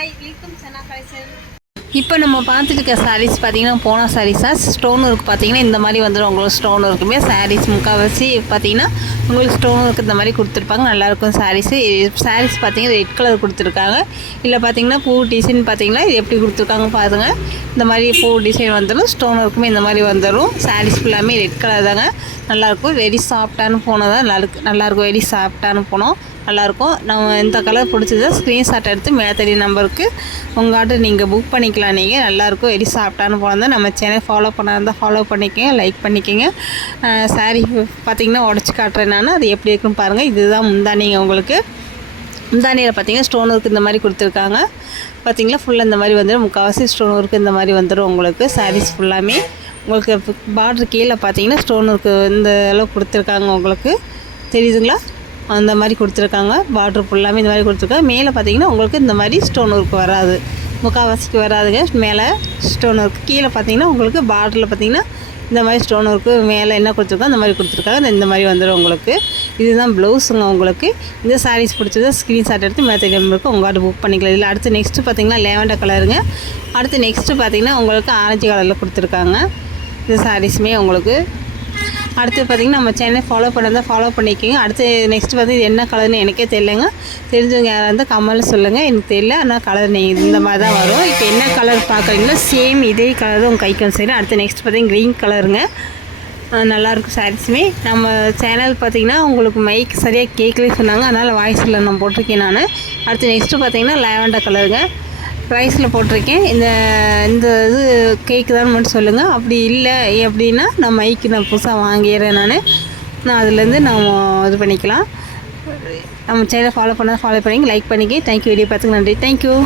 Hi welcome சனா collection. இப்போ நம்ம பார்த்துட்டு இருக்க சாரீஸ் பார்த்தீங்கன்னா போன சாரீஸாக ஸ்டோன் ஒர்க் பார்த்தீங்கன்னா இந்த மாதிரி வந்துடும். உங்களுக்கு ஸ்டோன் ஒர்க்குமே சாரீஸ் முக்கால்வாசி பார்த்தீங்கன்னா உங்களுக்கு ஸ்டோன் ஒர்க் இந்த மாதிரி கொடுத்துருப்பாங்க. நல்லாயிருக்கும் சாரீஸ் பார்த்தீங்கன்னா ரெட் கலர் கொடுத்துருக்காங்க. இல்லை பார்த்தீங்கன்னா பூ டிசைன் பார்த்தீங்கன்னா இது எப்படி கொடுத்துருக்காங்க பாருங்க. இந்த மாதிரி பூ டிசைன் வந்துடும். ஸ்டோன் ஒர்க்குமே இந்த மாதிரி வந்துடும். சாரீஸ் ஃபுல்லாமே ரெட் கலர் தாங்க. நல்லாயிருக்கும். வெரி சாஃப்டான போனோம் தான் நல்லாயிருக்கும். வெரி சாஃப்டான போனோம் நல்லாயிருக்கும். நம்ம இந்த கலர் பிடிச்சதா ஸ்க்ரீன்ஷாட் எடுத்து மேலே தெரிய நம்பருக்கு உங்கள் ஆர்டர் நீங்கள் புக் பண்ணிக்கலாம். நீங்கள் நல்லாயிருக்கும். வெரி சாஃப்டான போனது தான். நம்ம சேனல் ஃபாலோ பண்ணால் ஃபாலோ பண்ணிக்கோங்க, லைக் பண்ணிக்கோங்க. சாரீ பார்த்திங்கன்னா உடச்சி காட்டுறேன் நான். அது எப்படி இருக்குன்னு பாருங்கள். இதுதான் முந்தானிங்க. உங்களுக்கு முந்தானியில் பார்த்திங்கன்னா ஸ்டோன் ஒர்க் இந்த மாதிரி கொடுத்துருக்காங்க. பார்த்திங்களா ஃபுல்லாக இந்த மாதிரி வந்துடும். முக்கால்வாசி ஸ்டோன் ஒர்க் இந்த மாதிரி வந்துடும். உங்களுக்கு சாரீஸ் ஃபுல்லாமே உங்களுக்கு பார்டர் கீழே பார்த்திங்கன்னா ஸ்டோன் ஒர்க்கு இந்த அளவு கொடுத்துருக்காங்க. உங்களுக்கு தெரியுதுங்களா? அந்த மாதிரி கொடுத்துருக்காங்க. பார்டர் ஃபுல்லாமே இந்த மாதிரி கொடுத்துருக்காங்க. மேலே பார்த்தீங்கன்னா உங்களுக்கு இந்த மாதிரி ஸ்டோன் ஒர்க் வராது. முக்கால்வாசிக்கு வராதுங்க. மேலே ஸ்டோன் ஒர்க், கீழே பார்த்தீங்கன்னா உங்களுக்கு பார்டரில் பார்த்தீங்கன்னா இந்த மாதிரி ஸ்டோன் ஒர்க்கு மேலே என்ன கொடுத்துருக்கோம் அந்த மாதிரி கொடுத்துருக்காங்க. இந்த மாதிரி வந்துடும் உங்களுக்கு. இதுதான் ப்ளவுஸுங்க. உங்களுக்கு இந்த சாரீஸ் பிடிச்சதை ஸ்க்ரீன்ஷாட் எடுத்து மேலே தெரியாமல் உங்கள் ஆர்டர் புக் பண்ணிக்கலாம். இதில் அடுத்து நெக்ஸ்ட்டு பார்த்தீங்கன்னா லேவண்டர் கலருங்க. அடுத்து நெக்ஸ்ட்டு பார்த்தீங்கன்னா உங்களுக்கு ஆரஞ்சு கலரில் கொடுத்துருக்காங்க. இந்த சாரீஸுமே உங்களுக்கு அடுத்து பார்த்திங்கன்னா நம்ம சேனல் ஃபாலோ பண்ணதான் ஃபாலோ பண்ணிக்கோங்க. அடுத்து நெக்ஸ்ட் வந்து இது என்ன கலர்னு எனக்கே தெரியலைங்க. தெரிஞ்சவங்க யாராக இருந்தால் கமெண்ட்டில் சொல்லுங்கள். எனக்கு தெரியல. ஆனால் கலர் நீங்கள் இந்த மாதிரி தான் வரும். இப்போ என்ன கலர் பார்க்குறீங்களோ சேம் இதே கலர் தான் உங்கள் கைக்கு வந்து செய்யணும். அடுத்து நெக்ஸ்ட் பார்த்திங்கன்னா க்ரீன் கலருங்க. நல்லாயிருக்கும் சாரீஸுமே. நம்ம சேனல் பார்த்திங்கன்னா உங்களுக்கு மைக் சரியாக கேட்கலே சொன்னாங்க. அதனால் வாய்ஸில் நான் போட்டிருக்கேன் நான். அடுத்து நெக்ஸ்ட்டு பார்த்திங்கன்னா லேவண்டர் கலருங்க. ப்ரைஸில் போட்டிருக்கேன். இந்த இது கேக்கு தான் மட்டும் சொல்லுங்கள். அப்படி இல்லை அப்படின்னா நான் மைக்கு நான் புதுசாக வாங்கிடுறேன். நான் அதுலேருந்து நான் இது பண்ணிக்கலாம். நம்ம சேனலை ஃபாலோ பண்ணால் ஃபாலோ பண்ணிங்க, லைக் பண்ணிக்க. தேங்க்யூ. வீடியோ பார்த்துக்கு நன்றி. தேங்க்யூ.